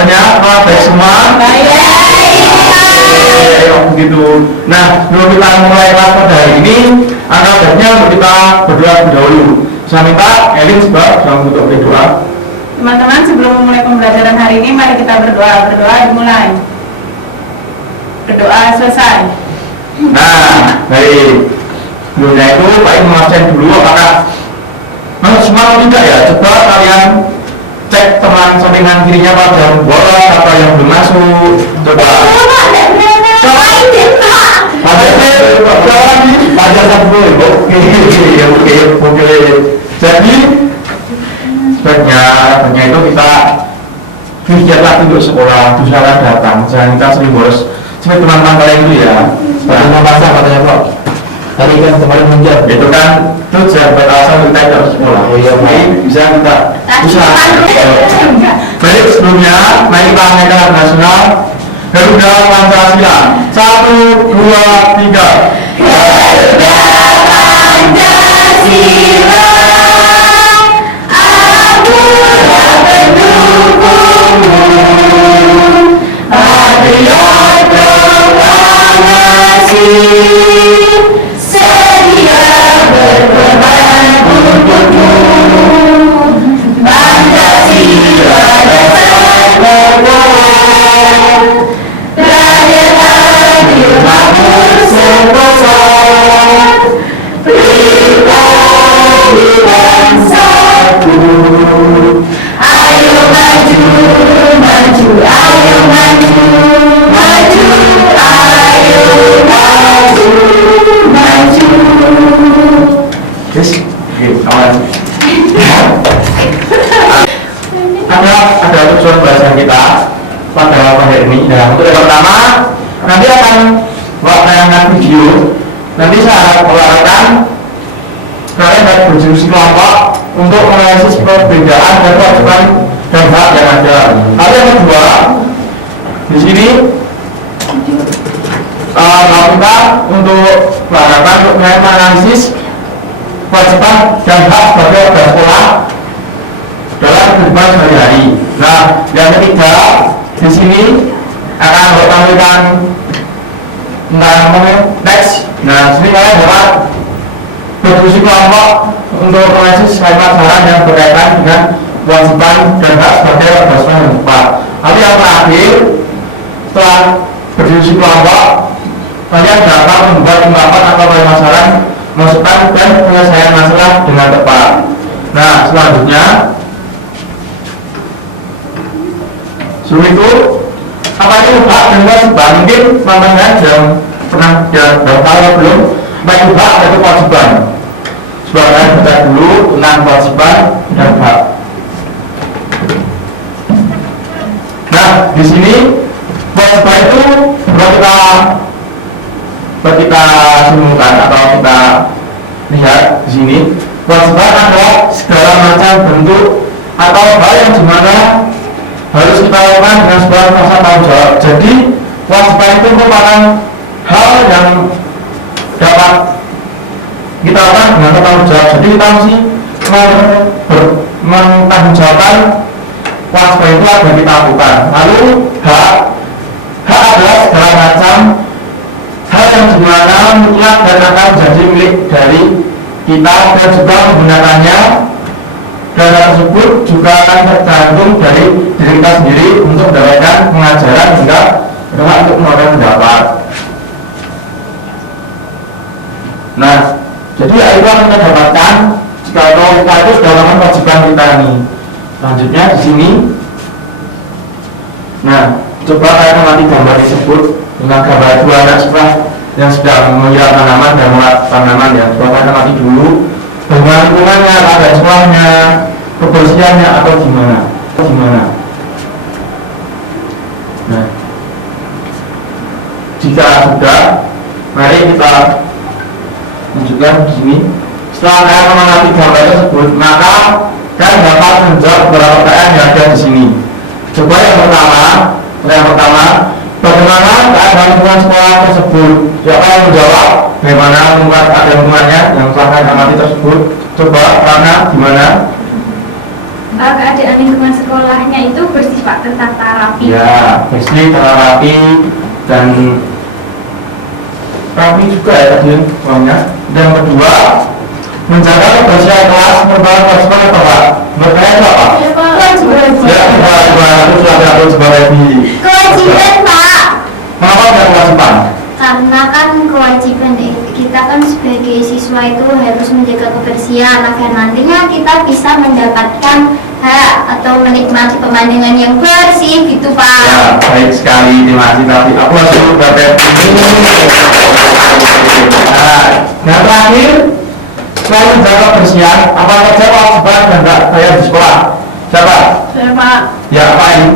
Banyak, baik semua. Begitu. Nah, sebelum kita mulai kelas pada hari ini, angka baiknya untuk kita berdoa terlebih dahulu. Saya minta Elin sebab untuk berdoa. Teman-teman, sebelum memulai pembelajaran hari ini, mari kita berdoa. Berdoa dimulai. Berdoa selesai. Nah, baik. Sebelumnya itu Pak Ibu mengabsen dulu apakah masuk semua atau tidak ya? Coba kalian cek teman sampingan kirinya Pak yang bolos atau yang belum masuk. Coba. Pada satu, oke. Jadi sebaiknya itu kita pikir lagi untuk sekolah, usahakan datang, jangan kita sering bolos. Seperti teman-teman kalian itu ya. Seperti masa katanya Pak. Tadi kan kemarin menjawab, itu kan tujuan beralasan kita harus sekolah. Oh iya, bisa kita usahakan. Baik, sebelumnya mari kita naikkan nasional. Garuda Pancasila. 1, 2, 3. Garuda Pancasila, aku pendukungmu, patriot proklamasi, sedia berkorban untukmu. Pancasila dasar pokok, rakyat adil makmur sentosa, pribadi bangsaku. Ayo maju, maju, ayo maju, maju, ayo maju, maju. Yes, oke, kawan. Ada tujuan bahasan kita pada hari ini. Nah, untuk yang pertama nanti akan menayangkan video. Nanti saya akan mengarahkan kalian dapat berdiskusi kelompok untuk menganalisis perbedaan dan kewajiban dan hak yang ada. Lalu yang kedua, di sini kita untuk mengarahkan untuk menganalisis kewajiban dan hak sebagai warga sekolah dalam kehidupan sehari-hari. Nah, yang ketiga di sini akan bertampilkan tentang next. Nah, sini kalian dapat berdiskusi kelompok untuk menganalisis kalimat saran yang berkaitan dengan kewajiban dan hak sebagai warga sekolah yang tepat. Lalu yang terakhir, setelah berdiskusi kelompok, kalian dapat membuat ungkapan atau kalimat saran, masukan dan penyelesaian masalah dengan tepat. Nah, selanjutnya sebelum itu, apa itu hak dan kewajiban? Mungkin teman-teman yang pernah tahu belum, apa itu hak dan kewajiban? Coba kalian baca dulu tentang kewajiban dan hak. Nah, di sini kewajiban itu kita simpulkan atau kita lihat di sini, kewajiban adalah segala macam bentuk atau hal yang dimana harus kita lakukan dengan sebuah rasa tanggung jawab. Jadi kewajiban itu merupakan hal yang dapat kita lakukan dengan tanggung jawab. Jadi kita mesti mentanggungjawabkan kewajiban itu agar kita lakukan. Lalu hak adalah segala macam hal yang dimana mutlak dan akan menjadi milik dari kita dan juga menggunakannya. Dana tersebut juga akan tergantung dari diri kita sendiri untuk mendapatkan pengajaran hingga berhak untuk mengeluarkan pendapat. Nah, jadi itu yang kita dapatkan jika kita itu sudah melakukan kewajiban kita nih. Selanjutnya di sini, nah coba kalian amati gambar tersebut dengan gambar dua anak sekolah yang sedang menyiram tanaman dan merawat tanaman ya. Coba kalian amati dulu bagaimana lingkungannya, keadaan sekolahnya, kebersihannya atau gimana. Nah, jika sudah, mari kita tunjukkan di sini. Setelah kalian mengamati gambar tersebut, maka kalian dapat menjawab beberapa pertanyaan yang ada di sini. Coba yang pertama, bagaimana keadaan lingkungan sekolah tersebut? Siapa yang menjawab? Bagaimana keadaan lingkungannya yang telah kalian amati tersebut? Coba karena gimana? keadaan lingkungan sekolahnya itu bersifat tertata rapi. Ya, bersih, rapi, dan rapi juga ya tadi uangnya. Dan kedua, menjaga kebersihan kelas, merupakan kewajiban apa Pak? Menurut saya itu apa? Ya, harus ada kewajiban di Kewajiban, Pak. Kenapa tidak kewajiban? Karena kan kewajiban kita kan sebagai siswa itu harus menjaga kebersihan agar nantinya kita bisa mendapatkan hak atau menikmati pemandangan yang bersih gitu Pak. Ya, baik sekali, terima kasih tapi aku langsung dapat ini. Nah, terakhir, selain menjaga kebersihan, apa saja kewajiban dan hak saya di sekolah? Siapa? Saya Pak, Ya, apa ini?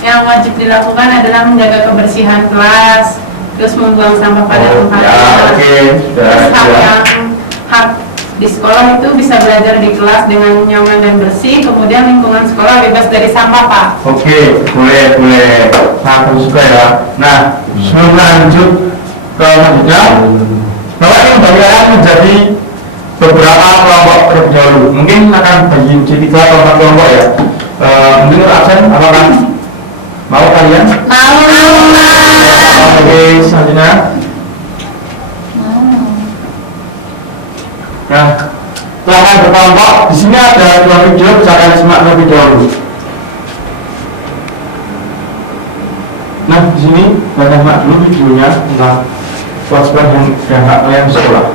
yang wajib dilakukan adalah menjaga kebersihan kelas, terus membuang sampah pada Ya, tempatnya. oke, sudah. Hak di sekolah itu bisa belajar di kelas dengan nyaman dan bersih, kemudian lingkungan sekolah bebas dari sampah Pak. Oke, boleh. Nah, aku suka ya. Nah, sebelum lanjut ke selanjutnya, Bapak ingin membagi menjadi beberapa kelompok terlebih dahulu. Mungkin akan bagi jadi 3 kelompok ya. Mungkin absen, apakah mau kalian? Mau. Oke, selanjutnya. Nah, silahkan berkelompok. Di sini ada 2 video, bisa kalian simak terlebih dahulu. Nah, di sini kalian simak dulu videonya tentang kewajiban dan hak kalian di sekolah.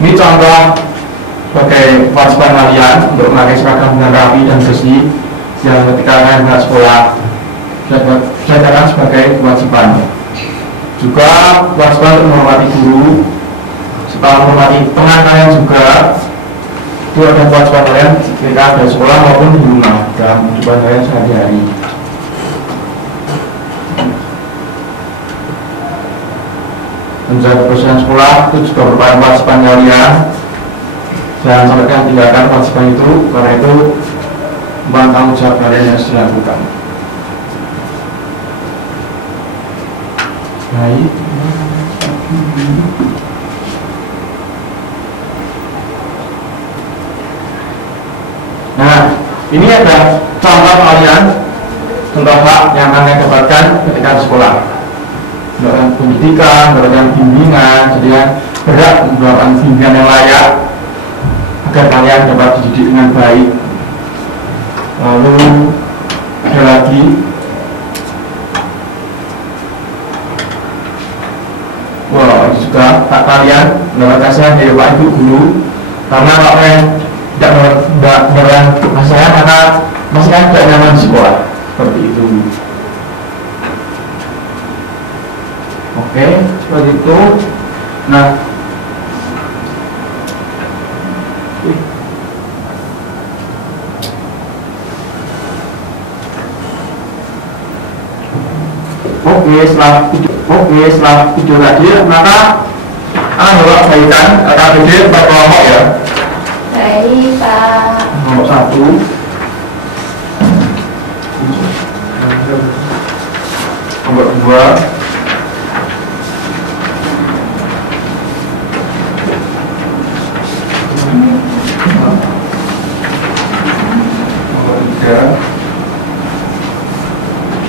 Ini contoh sebagai kewajiban kalian untuk memakai seragam dengan rapi dan bersih yang ketika kalian berangkat sekolah saya katakan sebagai kewajiban. Juga kewajiban untuk menghormati guru, serta menghormati teman kalian juga. Itu ada kewajiban kalian ketika ada sekolah maupun di rumah dalam kehidupan kalian sehari-hari. Menjaga kebersihan sekolah itu juga merupakan kewajiban kalian. Jangan sampai kalian tinggalkan kewajiban itu, karena itu bukan tanggung jawab kalian yang harus dilakukan. Baik. Nah, ini ada contoh kalian, contoh hak yang kalian dapatkan ketika di sekolah. Mendapatkan pendidikan, mendapatkan bimbingan, jadi kan berhak mendapatkan bimbingan yang layak agar kalian dapat dididik dengan baik. Lalu ada lagi ini juga hak kalian mendapat kasihan dari Pak Ibu Guru, karena kalau kalian tidak mendapatkan kasihan maka masih kan tidak nyaman di sekolah, seperti itu. Oke, seperti itu. Nah, setelah video tadi, maka bapak bagikan KBD per kelompok ya. Baik Pak. Nomor 1, nomor 2, nomor 3,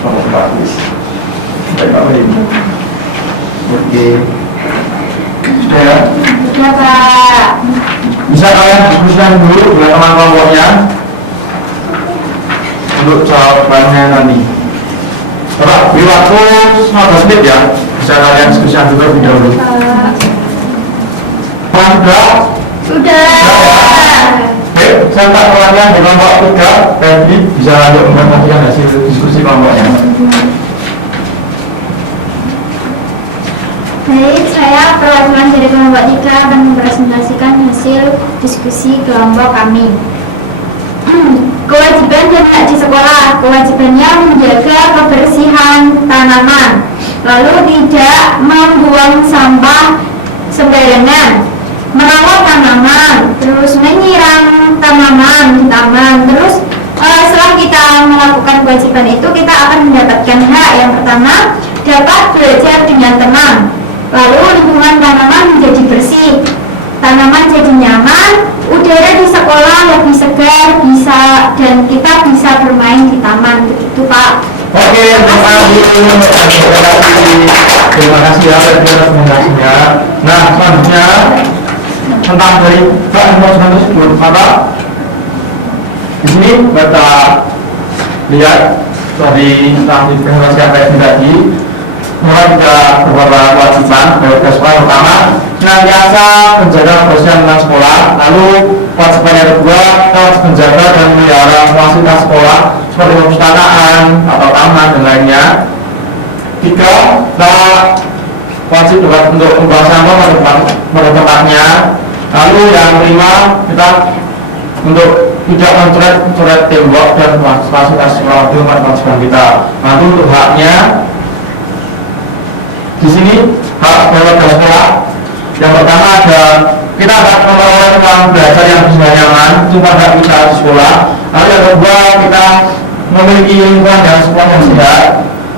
nomor 4. Baik Pak Baik. Oke. Sudah ya? Ya Pak. Bisa kalian diskusikan dulu dengan teman kelompoknya untuk jawabannya nanti. Bapak, beri waktu 15 menit ya. Bisa kalian diskusikan dulu lebih dahulu. Sudah. Baik, saya tak perhatian di kelompok 3. Febri bisa lanjut memperhatikan hasil diskusi kelompoknya. Baik, saya perwakilan dari kelompok 3 akan mempresentasikan hasil diskusi kelompok kami. Kewajiban dan hak di sekolah. Kewajibannya menjaga kebersihan tanaman, lalu tidak membuang sampah sembarangan, merawat tanaman, terus menyiram tanaman di taman. Terus setelah kita melakukan kewajiban itu, kita akan mendapatkan hak. Yang pertama, dapat belajar dengan tenang. Terima kasih ya atas rekomendasinya. Nah, selanjutnya tentang dari Pak Nomor 110, maka di sini kita lihat dari presentasi APS tadi, mulai kita beberapa kewajiban dari sekolah. Pertama, senantiasa menjaga kebersihan lingkungan sekolah. Lalu kewajiban yang kedua, kita harus menjaga dan memelihara fasilitas sekolah seperti perpustakaan atau taman dan lainnya. Tiga, kita wajib untuk membuang sampah pada tempatnya. Lalu yang kelima, kita untuk tidak mencoret tembok dan fasilitas sekolah itu kewajiban kita. Lalu untuk haknya, di sini hak warga sekolah. Yang pertama ada kita akan memperoleh ruang belajar yang bisa nyaman itu pada kita di sekolah. Lalu yang kedua kita memiliki lingkungan yang sekolah yang sehat.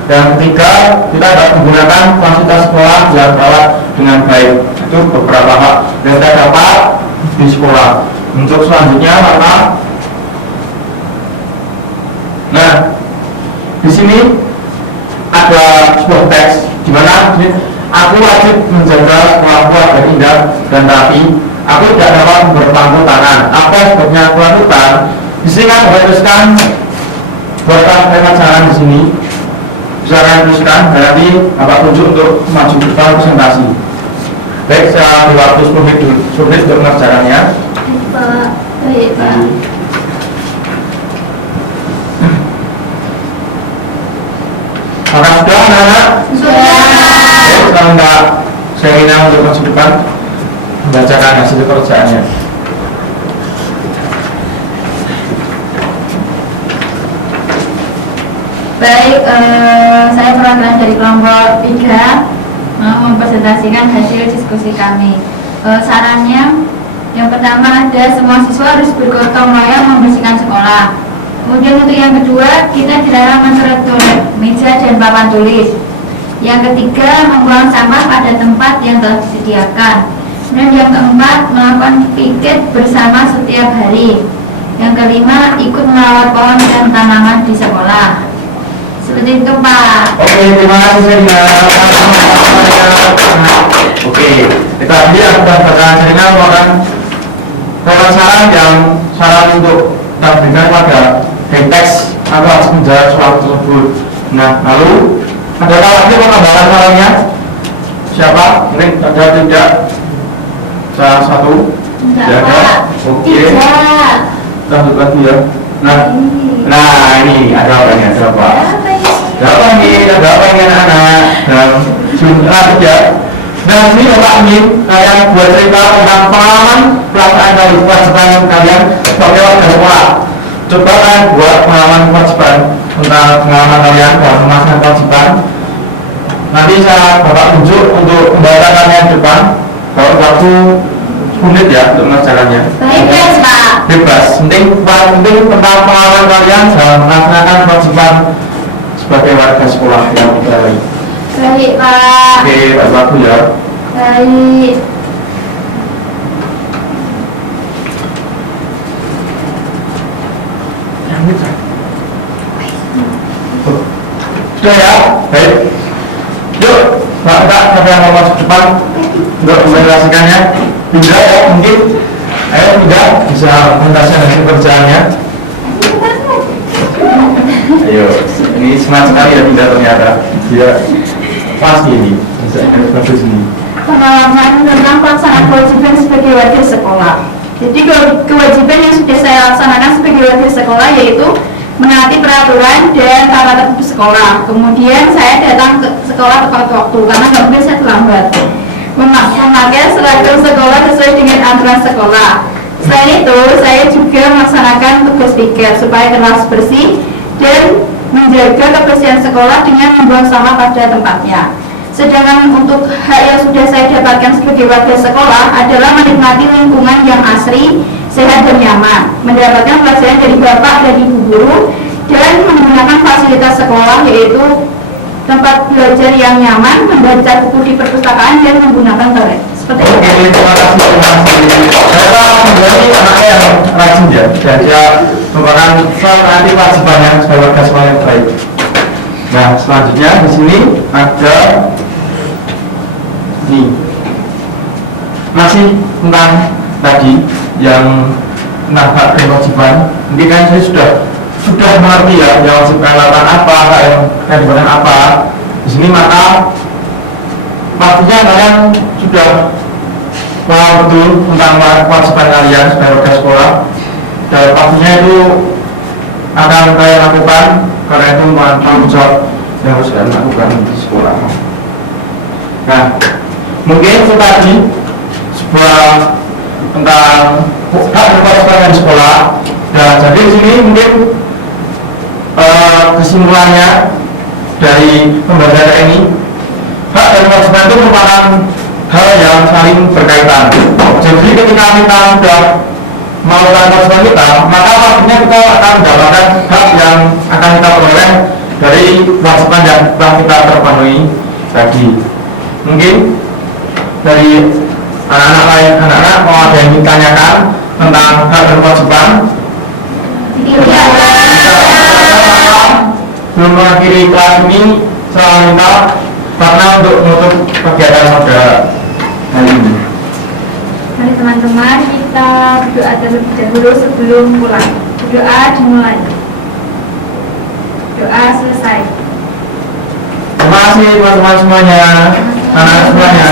Dan ketiga kita dapat menggunakan fasilitas sekolah yang terawat dengan baik. Itu beberapa hak yang kita dapat di sekolah. Untuk selanjutnya maka, nah di sini ada sebuah teks di mana aku wajib menjaga sekolahku agar indah dan rapi. Aku tidak dapat berpangku tangan. Apa sebabnya aku lakukan? Di sini kan bertuliskan beberapa kalimat saran di sini. Bisa kalian tuliskan nanti Bapak tunjuk untuk maju ke presentasi. Baik, saya beri waktu 10 menit untuk mengerjakannya. Baik, Pak. Maka sudah anak-anak? Sudah. Sekarang Mbak Serina untuk maju depan membacakan hasil pekerjaannya. Baik, saya perwakilan dari kelompok 3 mempresentasikan hasil diskusi kami. Sarannya, yang pertama ada semua siswa harus bergotong royong membersihkan sekolah. Kemudian untuk yang kedua, kita dilarang mencoret meja dan papan tulis. Yang ketiga, membuang sampah pada tempat yang telah disediakan. Dan yang keempat, melakukan piket bersama setiap hari. Yang kelima, ikut merawat pohon dan tanaman di sekolah. Seperti itu, Pak. Oke, terima kasih Serina. Oke, kita lihat bacaan Serina merupakan saran untuk kita berikan pada teks atau harus menjawab soal tersebut. Nah, lalu ada lagi penambahan sarannya? Siapa? Mungkin ada tidak? Salah satu? Tidak, Pak. Oke. Tidak. Kita lanjut lagi ya. Nah ini ada apa ini? Ada apa? Ada apa ini? Ada apa ini anak-anak? Dan jumlah ya. Nah ini Bapak ingin kalian buat cerita tentang pengalaman pelaksanaan dari kewajiban kalian sebagai warga sekolah. Coba kalian buat pengalaman kewajiban tentang pengalaman kalian dalam melaksanakan kewajiban. Nanti saya Bapak tunjuk untuk pembahasannya di depan. Kalau waktu 10 menit ya untuk mengerjakannya. Baik, Pak. Bebas. Penting tentang pengalaman kalian dalam melaksanakan kewajiban sebagai warga sekolah yang baik. Baik, Pak. Oke, Pak Bagus ya. Baik. Sudah ya, baik. Yuk, Pak, siapa yang mau masuk depan untuk menjelaskannya? Tidak ya, mungkin. Ayo, tidak bisa menjelaskan hasil kerjaannya. Ayo, ini semangat sekali ya tidak ternyata. Dia pasti ini, bagus ini. Pengalaman tentang pelaksanaan kewajiban sebagai warga sekolah. Jadi kewajiban yang sudah saya laksanakan sebagai warga sekolah yaitu menaati peraturan dan tata tertib sekolah. Kemudian saya datang ke sekolah tepat waktu karena nggak boleh saya terlambat. Memakai seragam sekolah sesuai dengan aturan sekolah. Selain itu, saya juga melaksanakan tugas piket supaya kelas bersih dan menjaga kebersihan sekolah dengan membuang sampah pada tempatnya. Sedangkan untuk hak yang sudah saya dapatkan sebagai warga sekolah adalah menikmati lingkungan yang asri, sehat dan nyaman, mendapatkan pelajaran dari bapak dan ibu guru, dan menggunakan fasilitas sekolah yaitu tempat belajar yang nyaman, membaca buku di perpustakaan dan menggunakan toilet. Seperti itu. Oke, terima kasih. Saya menjadi anak yang rajin ya, dan dia merupakan nanti kewajibannya sebagai warga sekolah yang baik. Nah, selanjutnya di sini ada ini masih tentang tadi yang tentang hak dan kewajiban. Mungkin kan saya sudah mengerti ya yang wajib kalian lakukan apa, yang kalian dibutuhkan apa. Di sini maka pastinya kalian sudah paham betul tentang kewajiban kalian sebagai warga sekolah, dan pastinya itu akan kalian lakukan karena itu tanggung jawab yang harus kalian lakukan di sekolah. Nah, mungkin itu tadi sebuah tentang hak dan kewajiban di sekolah. Dan jadi di sini mungkin kesimpulannya dari pembahasan ini, hak dan kewajiban itu merupakan hal yang saling berkaitan. Jadi ketika kita sudah melakukan kewajiban kita, maka pastinya kita akan mendapatkan hak yang akan kita peroleh dari kewajiban yang telah kita terpenuhi tadi. Mungkin dari anak-anak mau ada yang ditanyakan tentang hak dan kewajiban? Belum mengakhiri kelas ini, saya minta partner untuk menutup kegiatan pada hari ini. Mari teman-teman kita berdoa terlebih dahulu sebelum pulang. Berdoa dimulai. Doa selesai. Terima kasih teman-teman semuanya, anak semuanya.